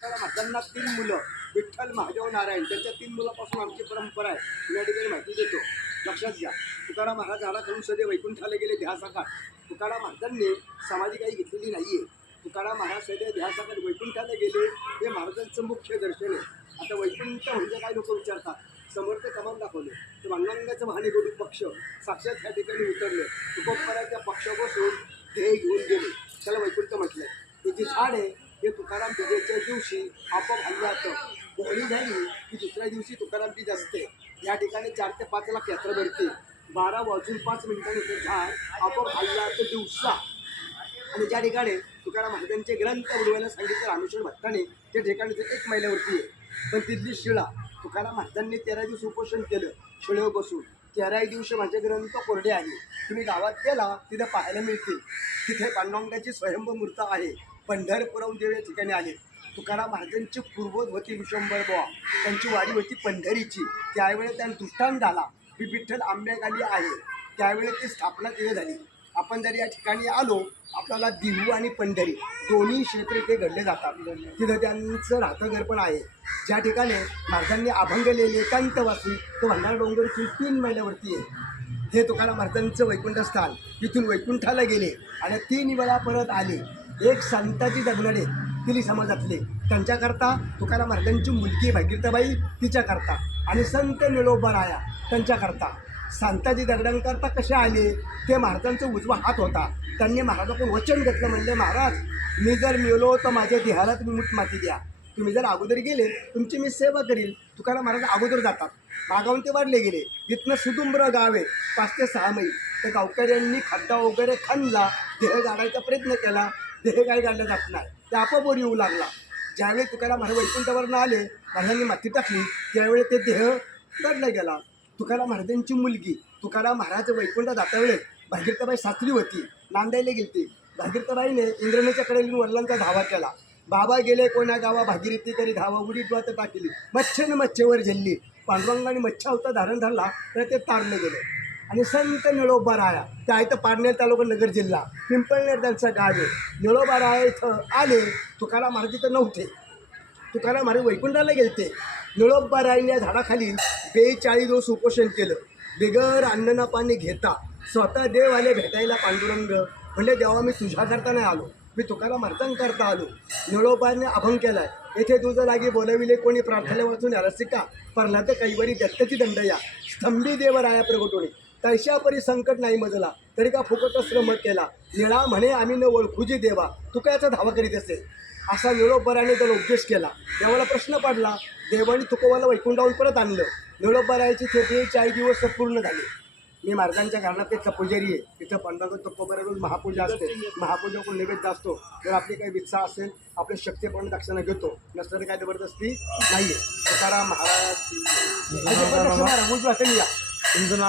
त्यांना तीन मुलं विठ्ठल महादेव नारायण त्यांच्या तीन मुलापासून आमची परंपरा आहे. या ठिकाणी माहिती देतो. लक्षात घ्या. तुकाराम महाराज आला करून सदे वैकुंठाला गेले ध्यासाकाळ तुकाराम महाराजांनी समाधी काही घेतलेली नाही आहे तुकाराम महाराज सध्या ध्यासाकाळ वैकुंठाला गेले हे महाराजांचं मुख्य दर्शन आहे. आता वैकुंठ म्हणजे काय लोक विचारतात? समर्थ कमान दाखवले. तर अंगांगाचं महानिगोडी पक्ष साक्षात या ठिकाणी उतरले. तुकोपराच्या पक्ष बसून ध्येय घेऊन गेले त्याला वैकुंठ म्हटलंय हे जे झाड आहे हे तुकाराम पूजेच्या दिवशी आपोआप जातं होळी झाली की दुसऱ्या दिवशी तुकारामची असते या ठिकाणी चार ते पाच लाख यात्रा भरते. बारा वाजून पाच मिनिटांनी ते झाड आपोआप हल्ल्यात दिवसा. आणि ज्या ठिकाणी तुकाराम महाराजांचे ग्रंथ उडवायला सांगितले रामेश्वर भट्टाने त्या ठिकाणी ते एक महिन्यावरती आहे. पण तिथली शिळा तुकाराम महाराजांनी तेरा दिवस उपोषण केलं शिळेवर बसून. तेराही दिवशी माझे ग्रंथ कोरडे आले तुम्ही गावात गेला तिथे पाहायला मिळतील तिथे पांडुरंगाची स्वयंभू मूर्त आहे. पंढरपुरम देव या ठिकाणी आले. तुकाराम महाराजांची पूर्वज होती विशंभर बुवा. त्यांची वाडी होती पंढरीची. त्यावेळेस त्यांना दृष्टांत झाला विठ्ठल आंबेगाली आहे. त्यावेळेस ती स्थापना तिथे झाली. आपण जर या ठिकाणी आलो आपल्याला दिहू आणि पंढरी दोन्ही क्षेत्र इथे घडले जातात. तिथं त्यांचं राहतं घर पण आहे. ज्या ठिकाणी महाराजांनी अभंगलेले एकांतवासी तो भंडार डोंगरची तीन मैलावरती आहे. हे तुकाराम महाराजांचं वैकुंठ स्थान. तिथून वैकुंठाला गेले आणि तीन वेळा परत आले. एक संताची दगनडे तिली समाजातले. त्यांच्याकरता तुकाराम महाराजांची मुलगी भागीरथाबाई तिच्याकरता आणि संत निळोबराया त्यांच्याकरता. संताजी दगडांकरता कसे आले? ते महाराजांचा उजवा हात होता. त्यांनी महाराजाकडून वचन घेतलं म्हणले महाराज मी जर मिळलो तर माझ्या देहाला तुम्ही मुठ माती द्या. तुम्ही जर अगोदर गेले तुमची मी सेवा करील. तुकाराम महाराज अगोदर जातात. मागावून ते वाढले गेले. तिथनं सुदुंब्र गाव आहे पाच ते सहा मैल. त्या गावकऱ्यांनी खड्डा वगैरे खणला देह गाडायचा प्रयत्न केला. देह काय गाडला जात नाही. ते आपोआप येऊ लागला. ज्यावेळी तुकाराम महाराज वैकुंठावरनं आले महाराजांनी माती टाकली त्यावेळी ते देह गाडला गेला. तुकाराम महाराजांची मुलगी तुकाराम महाराज वैकुंठ दातावेळेस भागीरताबाई सासरी होती नांदायला गेलती. भागीरताबाईने इंद्रनेच्या कडेला वडिलांचा धावा केला. बाबा गेले कोणा गावा भागीरथी करी धावा उडी द्वात टाकली मच्छेनं मच्छेवर झेलली. पांडुरंगाने मच्छा होता धारण धरला तर ते तारलं गेले. आणि संत निळोबा राया ते आहे तर पारनेर तालुका नगर जिल्हा पिंपळनेर त्यांचं गाव आहे. निळोबा राया इथं आले तुकाराम महाराज इथं नव्हते. तुकाराम अरे वैकुंठाला गेलते. निळोबा राईने या झाडाखाली बेचाळीस दिवस उपोषण केलं. बिगर अन्नना पाणी घेता स्वतः देव आले भेटायला पांडुरंग. म्हणजे देवा मी तुझ्याकरता नाही आलो. मी तुकाराम करता आलो. निळोबाने अभंग केलाय. येथे तुझं लागी बोलविले कोणी? प्रार्थना वाचून याला परला तर कैवरी दत्तची दंड या स्तंभी देवराया प्रगटोणी. तैशापरी संकट नाही मजला. तरी का फुकट श्रम केला. निळा म्हणे आम्ही न ओळखूजी देवा. तू काय याचा धावा करीत असे असा निळोबराने त्याला उपदेश केला. देवाला प्रश्न पडला. देवाने तुकोबाला वैकुंठावून परत आणलं. निळोबरायाची ते चाळीस दिवस पूर्ण झाले. मी महाराजांच्या घरात एक पुजारी आहे. तिथं तुकोबारा रोज महापूजा असते. महापूजा कोण नैवेद्य असतो. जर आपली काही इच्छा असेल आपल्या शक्तीप्रमाणे दक्षिणा घेतो. नसतं तर काय जबरदस्ती नाही आहे तुकाराम महाराज. तुमचं नाव